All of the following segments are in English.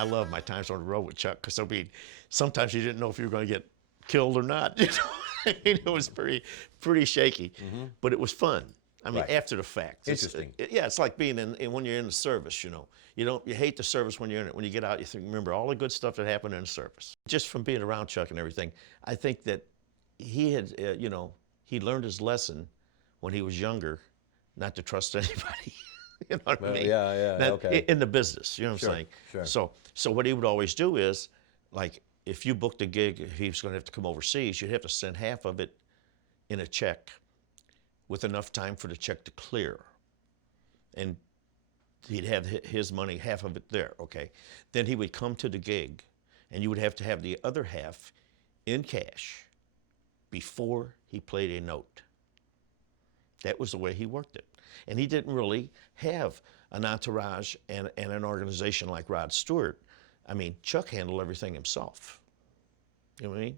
I love my times on the road with Chuck because sometimes you didn't know if you were going to get killed or not. You know, it was pretty shaky, but it was fun. I mean, Right. after the fact, Interesting. yeah, it's like being when you're in the service. You hate the service when you're in it. When you get out, you think, remember all the good stuff that happened in the service. Just from being around Chuck and everything, I think that he had, he learned his lesson when he was younger, not to trust anybody. You know what I Well, mean? yeah, yeah, okay. In the business, you know what Sure, I'm saying? sure. So what he would always do is, like, if you booked a gig, if he was going to have to come overseas, you'd have to send half of it in a check with enough time for the check to clear. And he'd have his money, half of it there, okay? Then he would come to the gig, and you would have to have the other half in cash before he played a note. That was the way he worked it. And he didn't really have an entourage and an organization like Rod Stewart. I mean, Chuck handled everything himself. You know what I mean?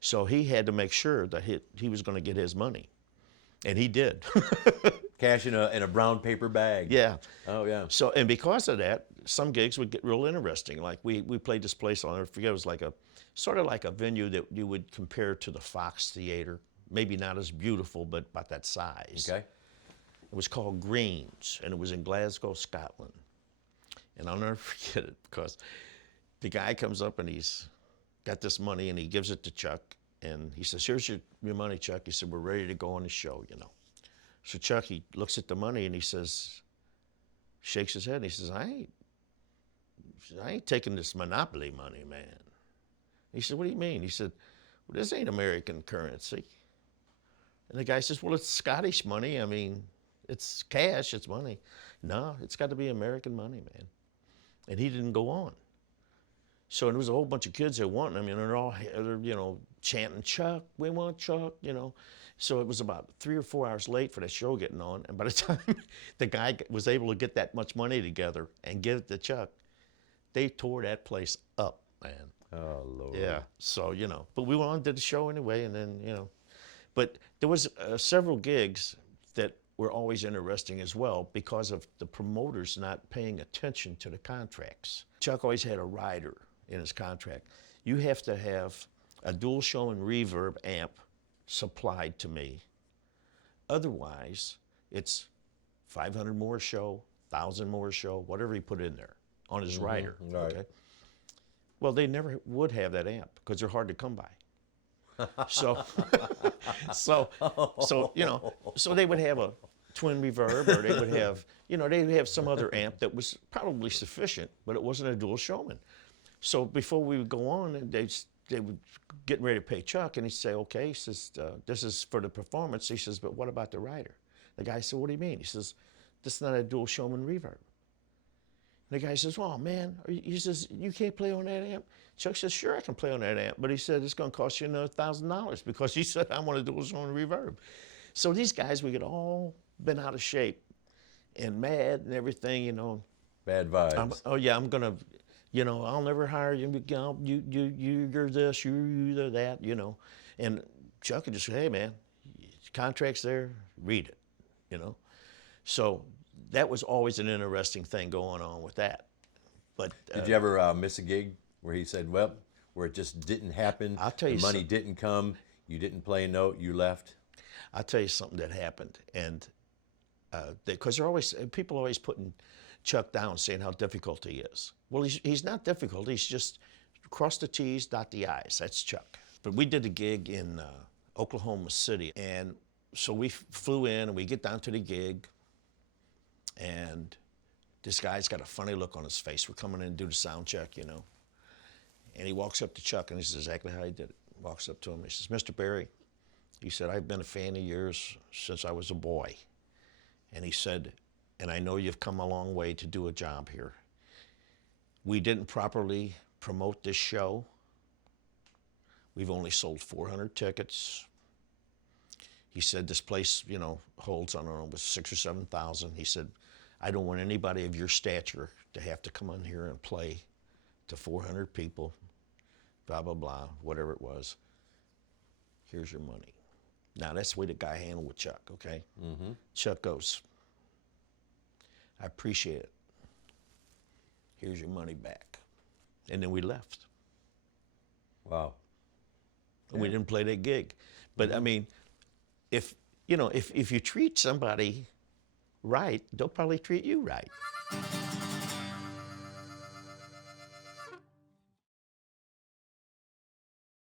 So he had to make sure that he was going to get his money. And he did. Cash in a brown paper bag. Yeah. Oh, yeah. So, and because of that, some gigs would get real interesting. Like we played this place, I forget, it was like sort of like a venue that you would compare to the Fox Theater. Maybe not as beautiful, but about that size. Okay. It was called Greens, and it was in Glasgow, Scotland. And I'll never forget it because the guy comes up and he's got this money and he gives it to Chuck. And he says, here's your money, Chuck. He said, we're ready to go on the show, you know. So Chuck, he looks at the money and he says, shakes his head and he says, I ain't taking this Monopoly money, man. He said, what do you mean? He said, well, this ain't American currency. And the guy says, well, it's Scottish money. I mean, it's cash, it's money. No, it's got to be American money, man. And he didn't go on. So there was a whole bunch of kids that wanted him, and they're all, chanting, Chuck, we want Chuck, you know. So it was about 3 or 4 hours late for that show getting on. And by the time the guy was able to get that much money together and give it to Chuck, they tore that place up, man. Oh, Lord. Yeah, so, but we went on, did the show anyway, and then, But there was several gigs that were always interesting as well because of the promoters not paying attention to the contracts. Chuck always had a rider in his contract. You have to have a dual show and reverb amp supplied to me. Otherwise, it's 500 more a show, 1,000 more a show, whatever he put in there on his rider. Right. Okay. Well, they never would have that amp because they're hard to come by. So, so they would have a twin reverb, or they would have, they would have some other amp that was probably sufficient, but it wasn't a dual showman. So before we would go on, they would getting ready to pay Chuck, and he'd say, okay, he says, this is for the performance. He says, but what about the rider? The guy said, what do you mean? He says, this is not a dual showman reverb. And the guy says, well, man, he says, you can't play on that amp? Chuck says, sure, I can play on that amp. But he said, it's going to cost you another $1,000 because he said, I want to do his own reverb. So these guys, we had all been out of shape and mad and everything, Bad vibes. I'm going to, I'll never hire you. You're this, you're that, And Chuck would just say, hey, man, contract's there, read it, So that was always an interesting thing going on with that. But Did you ever miss a gig where he said, well, where it just didn't happen, I'll tell you the money didn't come, you didn't play a note, you left? I'll tell you something that happened, and because people are always putting Chuck down, saying how difficult he is. Well, he's not difficult. He's just cross the T's, dot the I's. That's Chuck. But we did a gig in Oklahoma City, and so we flew in, and we get down to the gig, and this guy's got a funny look on his face. We're coming in to do the sound check, And he walks up to Chuck, and he says exactly how he did it. Walks up to him, he says, Mr. Berry, he said, I've been a fan of yours since I was a boy. And he said, and I know you've come a long way to do a job here. We didn't properly promote this show. We've only sold 400 tickets. He said, this place, holds, I don't know, was 6,000 or 7,000. He said, I don't want anybody of your stature to have to come in here and play to 400 people, blah, blah, blah, whatever it was. Here's your money. Now, that's the way the guy handled with Chuck, okay? Mm-hmm. Chuck goes, I appreciate it. Here's your money back. and then we left. Wow. And we didn't play that gig. But I mean, if you treat somebody right, they'll probably treat you right.